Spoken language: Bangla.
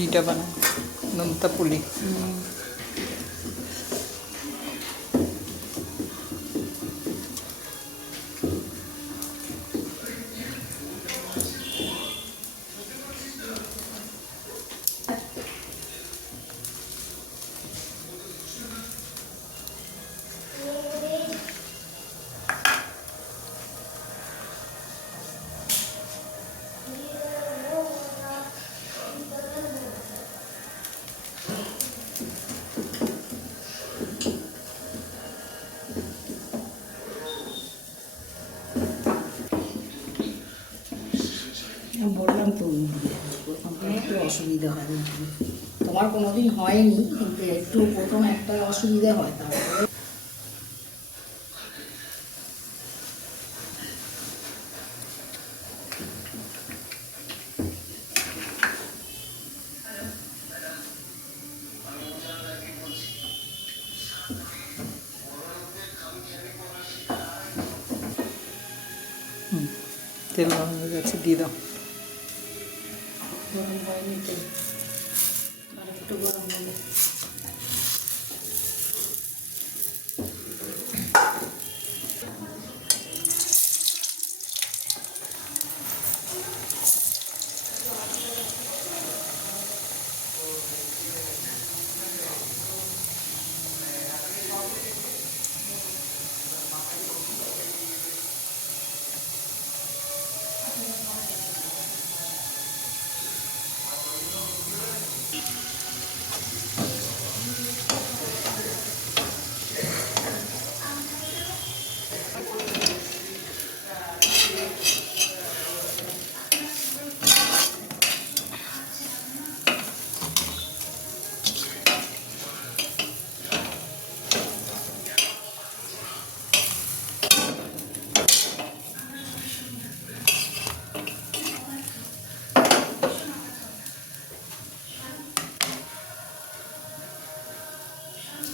পুলিটা বানাই, নোনতা পুলি। বললাম তো প্রথম একটু অসুবিধা হয়, তোমার কোনোদিন হয়নি, কিন্তু একটু প্রথম একটা অসুবিধা হয়, তারপরে তেল গরম হয়ে গেছে, দিয়ে দাও। গরম হয়নি, তো আর একটু গরম হবে।